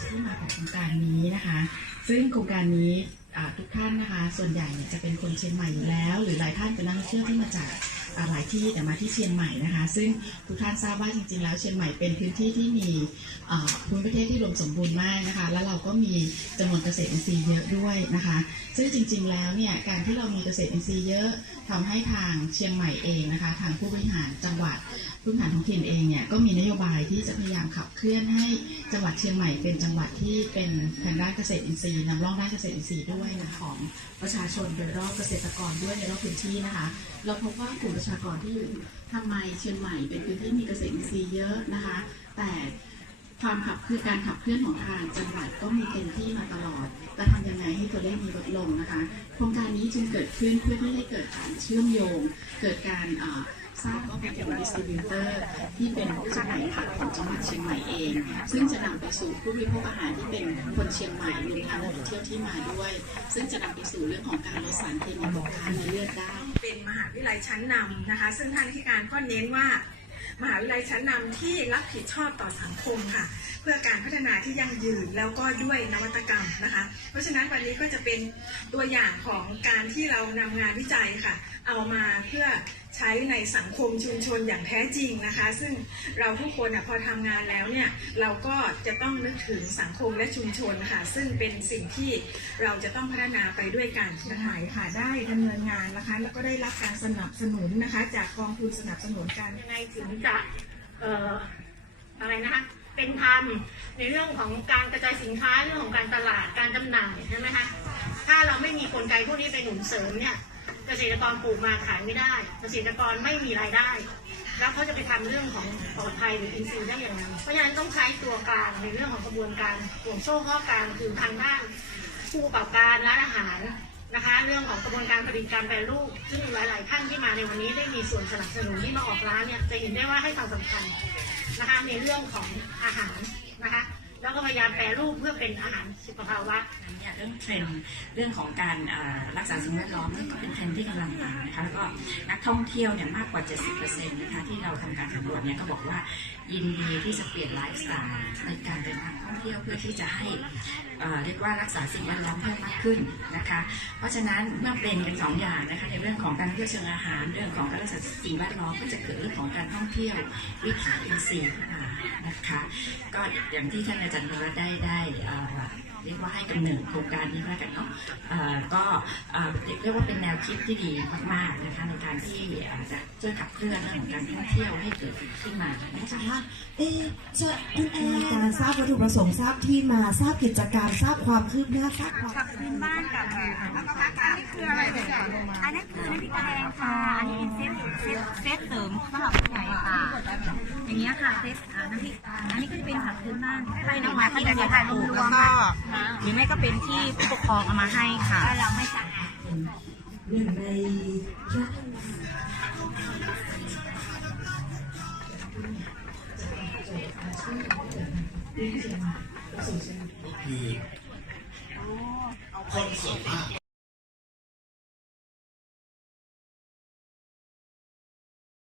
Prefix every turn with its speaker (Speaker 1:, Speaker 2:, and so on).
Speaker 1: ที่มาของโครงการนี้นะคะ ซึ่งโครงการนี้ทุกท่านนะคะ ส่วนใหญ่เนี่ยจะเป็นคนเชียงใหม่อยู่แล้ว หรือหลายท่านเป็นนักท่งเที่ยวที่มาจากหลายที่แต่มาที่เชียงใหม่นะคะ ซึ่งทุกท่านทราบว่าจริงๆ แล้วเชียงใหม่เป็นพื้นที่ที่มีอ่าภูมิประเทศที่รวมสมบูรณ์มากนะคะ แล้วเราก็มีจำนวนเกษตรอินทรีย์เยอะด้วยนะคะ ซึ่งจริงๆ แล้วเนี่ยการที่เรามีเกษตรอินทรีย์เยอะทำให้ทางเชียงใหม่เองนะคะ ทางผู้บริหารจังหวัด พื้นฐานท้องถิ่นเองเนี่ยก็มีนโยบายที่จะพยายามขับเคลื่อนให้จังหวัดเชียงใหม่เป็นจังหวัดที่เป็นทางด้านเกษตรอินทรีย์นำร่องด้านเกษตรอินทรีย์ด้วยนะของประชาชนโดยรอบเกษตรกรด้วยในรอบพื้นที่นะคะ เราพบว่ากลุ่มประชากรที่อยู่ทำไมเชียงใหม่เป็นพื้นที่มีเกษตรอินทรีย์เยอะนะคะ แต่ ความขับคือการขับเคลื่อนของทางจังหวัดก็มีเต็มที่มาตลอดจะทำยังไงให้ตัวเลขมีลดลงนะคะ โครงการนี้จึงเกิดขึ้นเพื่อที่ให้เกิดการเชื่อมโยง เกิดการสร้างก็เป็นดิสติบิวเตอร์ที่เป็นผู้จำหน่ายผักของจังหวัดเชียงใหม่เอง ซึ่งจะนำไปสู่ผู้บริโภคอาหารที่เป็นคนเชียงใหม่รวมทั้งนักท่องเที่ยวที่มาด้วย ซึ่งจะนำไปสู่เรื่องของการลดสารเคมีตกค้างในเลือดได้
Speaker 2: เป็นมหาวิทยาลัยชั้นนำนะคะ ซึ่งท่านที่การก็เน้นว่า มหาวิทยาลัยชั้นนำที่รับผิดชอบต่อสังคมค่ะ เพื่อการพัฒนาที่ยั่งยืนแล้วก็ด้วยนวัตกรรมนะคะ เพราะฉะนั้นวันนี้ก็จะเป็นตัวอย่างของการที่เรานำงานวิจัยค่ะ เอามาเพื่อ ใช้ในสังคมชุมชนอย่างแท้จริงนะคะ ซึ่งเราทุกคนพอทำงานแล้วเนี่ยเราก็จะต้องนึกถึงสังคมและชุมชนค่ะ ซึ่งเป็นสิ่งที่เราจะต้องพัฒนาไปด้วยกัน
Speaker 3: เชียงใหม่ค่ะได้ดำเนินงานนะคะ แล้วก็ได้รับการสนับสนุนนะคะ จากกองทุนสนับสนุนการ
Speaker 4: ยังไงถึงจะเอ่ออะไรนะคะเป็นธรรมในเรื่องของการกระจายสินค้าเรื่องของการตลาดการจำหน่ายใช่ไหมคะถ้าเราไม่มีกลไกพวกนี้ไปหนุนเสริมเนี่ย เกษตรกรปลูกมาขายไม่ได้ เกษตรกรไม่มีรายได้ แล้วเขาจะไปทำเรื่องของปลอดภัยหรืออินทรีย์ได้อย่างไรเพราะฉะนั้นต้องใช้ตัวกลางในเรื่องของกระบวนการห่วงโซ่ข้อกลางคือทางด้านผู้ประกอบการร้านอาหารนะคะ เรื่องของกระบวนการผลิตการแปรรูปซึ่งหลาย ๆ ท่านที่มาในวันนี้ได้มีส่วนสนับสนุนที่มาออกร้านเนี่ยจะเห็นได้ว่าให้ความสำคัญนะคะในเรื่องของอาหารนะคะ แล้วก็พยายามแปรรูปเพื่อเป็นอาหารสุขภาวะ
Speaker 5: เนี่ยเรื่องเทรนด์เรื่องของการอ่ารักษาสิ่งแวดล้อมนี่ก็เป็นเทรนด์ที่กำลังมานะคะแล้วก็นักท่องเที่ยวเนี่ยมากกว่า 70%นะคะที่เราทำการสำรวจเนี่ยก็บอกว่ายินดีที่จะเปลี่ยนไลฟ์สไตล์ในการเดินทางท่องเที่ยวเพื่อที่จะให้เอ่อเรียกว่ารักษาสิ่งแวดล้อมเพิ่มมากขึ้นนะคะ เพราะฉะนั้นเมื่อเป็นกันสองอย่างนะคะในเรื่องของการเที่ยวเชิงอาหารเรื่องของการรักษาสิ่งแวดล้อมก็จะเกิดเรื่องของการท่องเที่ยววิถีอินทรีย์ขึ้นมา นะคะ ก็อย่างที่ท่านอาจารย์นรัตน์ได้ได้เรียกว่าให้กำเนิดโครงการนี้ก็แล้วกันเนาะก็เรียกว่าเป็นแนวคิดที่ดีมากๆนะคะในการที่จะช่วยขับเคลื่อนเรื่องของการท่องเที่ยวให้เกิดขึ้นมานะคะ
Speaker 6: คะเอะจะคุณแอร์การทราบวัตถุประสงค์ทราบที่มาทราบกิจกรรมทราบความคืบหน้าทราบความ
Speaker 7: กับพื้นบ้านกับแล้วก็ภาคกางนี่คืออะไรอันนั้นคือน้ำพริกแกงค่ะอันนี้เป็นเซตเซตเซตเสริมสำหรับผู้ใหญ่ค่ะอย่างเงี้ยค่ะเซตน้ำพริกอันนี้ก็จะเป็นผักพื้นบ้านให้นำมาที่กระจายรวมๆค่ะหรือไม่ก็เป็นที่ผู้ปกครองเอามาให้ค่ะเราไม่สั่ง
Speaker 6: หนึ่งในย่าน
Speaker 8: คือคนส่วนมาก